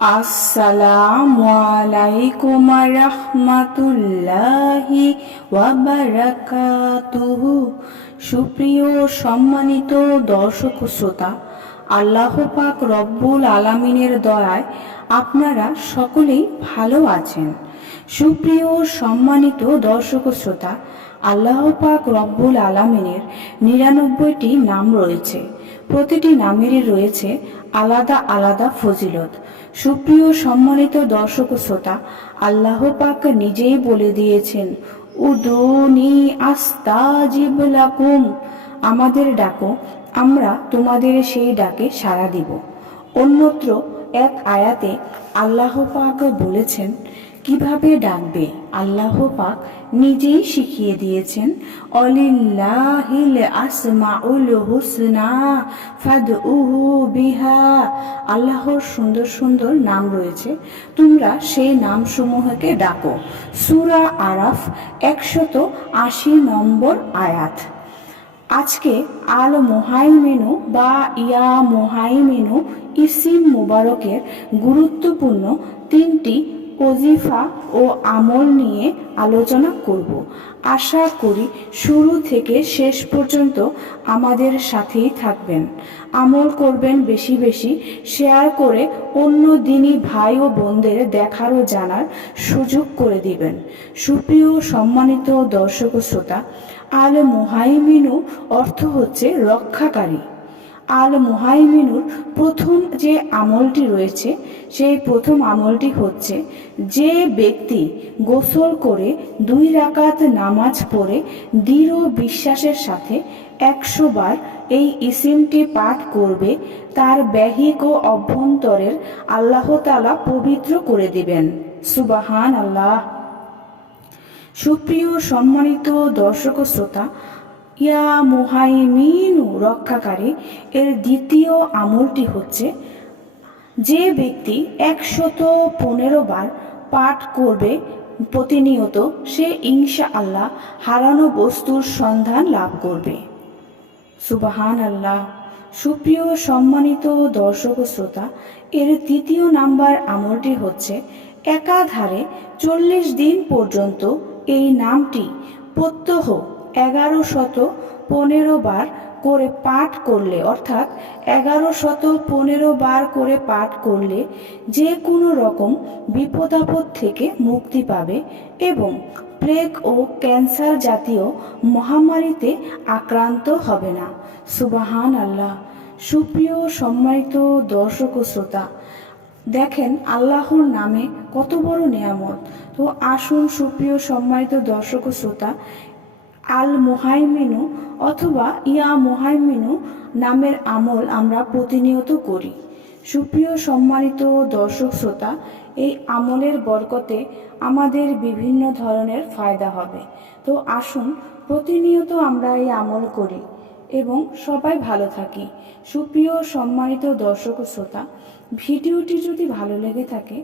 আসসালামু আলাইকুম রাহমাতুল্লাহি ওয়া বারাকাতুহু। সুপ্রিয় সম্মানিত দর্শক শ্রোতা, আল্লাহ পাক রব্বুল আলামিনের দয়ায় আপনারা সকলেই ভালো আছেন। সুপ্রিয় সম্মানিত দর্শক শ্রোতা, আল্লাহ পাক রব্বুল আলামিনের ৯৯টি নাম রয়েছে। প্রতিটি নামেরই রয়েছে আলাদা আলাদা ফজিলত। সুপ্রিয় সম্মানিত দর্শক শ্রোতা, আল্লাহ পাক নিজেই বলে দিয়েছেন, উদুনি আস্তাজিব লাকুম, আমাদের ডাকো, আমরা তোমাদের সেই ডাকে সাড়া দিব। অন্যত্র এক আয়াতে আল্লাহ পাক বলেছেন কিভাবে ডাকবে। আল্লাহ পাক নিজেই শিখিয়ে দিয়েছেন, অলিল্লাহিল আসমাউল হুসনা ফাদউহু বিহা, আল্লাহর সুন্দর সুন্দর নাম রয়েছে, তোমরা সেই নামসমূহকে ডাকো। সূরা আরাফ ১৮০ আয়াত। আজকে আল মুহাইমিনু বা ইয়া মুহাইমিনু ইসিম মুবারকের গুরুত্বপূর্ণ ৩টি ওজিফা ও আমল নিয়ে আলোচনা করব। আশা করি শুরু থেকে শেষ পর্যন্ত আমাদের সাথেই থাকবেন, আমল করবেন বেশি বেশি, শেয়ার করে অন্য দিনই ভাই ও বোনদের দেখার ও জানার সুযোগ করে দিবেন। সুপ্রিয় সম্মানিত দর্শক শ্রোতা, আল মুহাইমিনু অর্থ হচ্ছে রক্ষাকারী। আল মুহাইমিনুর প্রথম যে আমলটি রয়েছে, সেই প্রথম আমলটি হচ্ছে, যে ব্যক্তি গোসল করে ২ রাকাত নামাজ পড়ে দৃঢ় বিশ্বাসের সাথে ১০০ বার এই ইসিমটি পাঠ করবে, তার বাহিক ও অভ্যন্তরের আল্লাহ তাআলা পবিত্র করে দিবেন। সুবহান আল্লাহ। সুপ্রিয় সম্মানিত দর্শক শ্রোতা, ইয়া মুহাইমিনু রক্ষাকারী এর দ্বিতীয় আমলটি হচ্ছে, যে ব্যক্তি ১১৫ বার পাঠ করবে প্রতিনিয়ত, সে ইনশাআল্লাহ হারানো বস্তুর সন্ধান লাভ করবে। সুবহান আল্লাহ। সুপ্রিয় সম্মানিত দর্শক শ্রোতা, এর তৃতীয় নাম্বার আমলটি হচ্ছে, একাধারে ৪০ দিন পর্যন্ত এই নামটি প্রত্যহ ১১১৫ বার করে পাঠ করলে, অর্থাৎ ১১১৫ বার করে পাঠ করলে যে কোনো রকম বিপদ আপদ থেকে মুক্তি পাবে এবং প্লেগ ও ক্যান্সার জাতীয় মহামারীতে আক্রান্ত হবে না। সুবহান আল্লাহ। সুপ্রিয় সম্মানিত দর্শক শ্রোতা, দেখেন আল্লাহর নামে কত বড় নিয়ামত। তো আসুন সুপ্রিয় সম্মানিত দর্শক শ্রোতা, আল মুহাইমিনু অথবা ইয়া মুহাইমিনু নামের আমল আমরা প্রতিনিয়ত করি। সুপ্রিয় সম্মানিত দর্শক শ্রোতা, এই আমলের বরকতে আমাদের বিভিন্ন ধরনের ফায়দা হবে। তো আসুন প্রতিনিয়ত আমরা এই আমল করি এবং সবাই ভালো থাকি। সুপ্রিয় সম্মানিত দর্শক শ্রোতা, ভিডিওটি যদি ভালো লেগে থাকে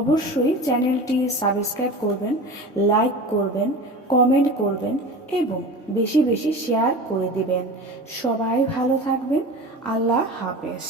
অবশ্যই চ্যানেলটি সাবস্ক্রাইব করবেন, লাইক করবেন, কমেন্ট করবেন এবং বেশি বেশি শেয়ার করে দিবেন। সবাই ভালো থাকবেন। আল্লাহ হাফেজ।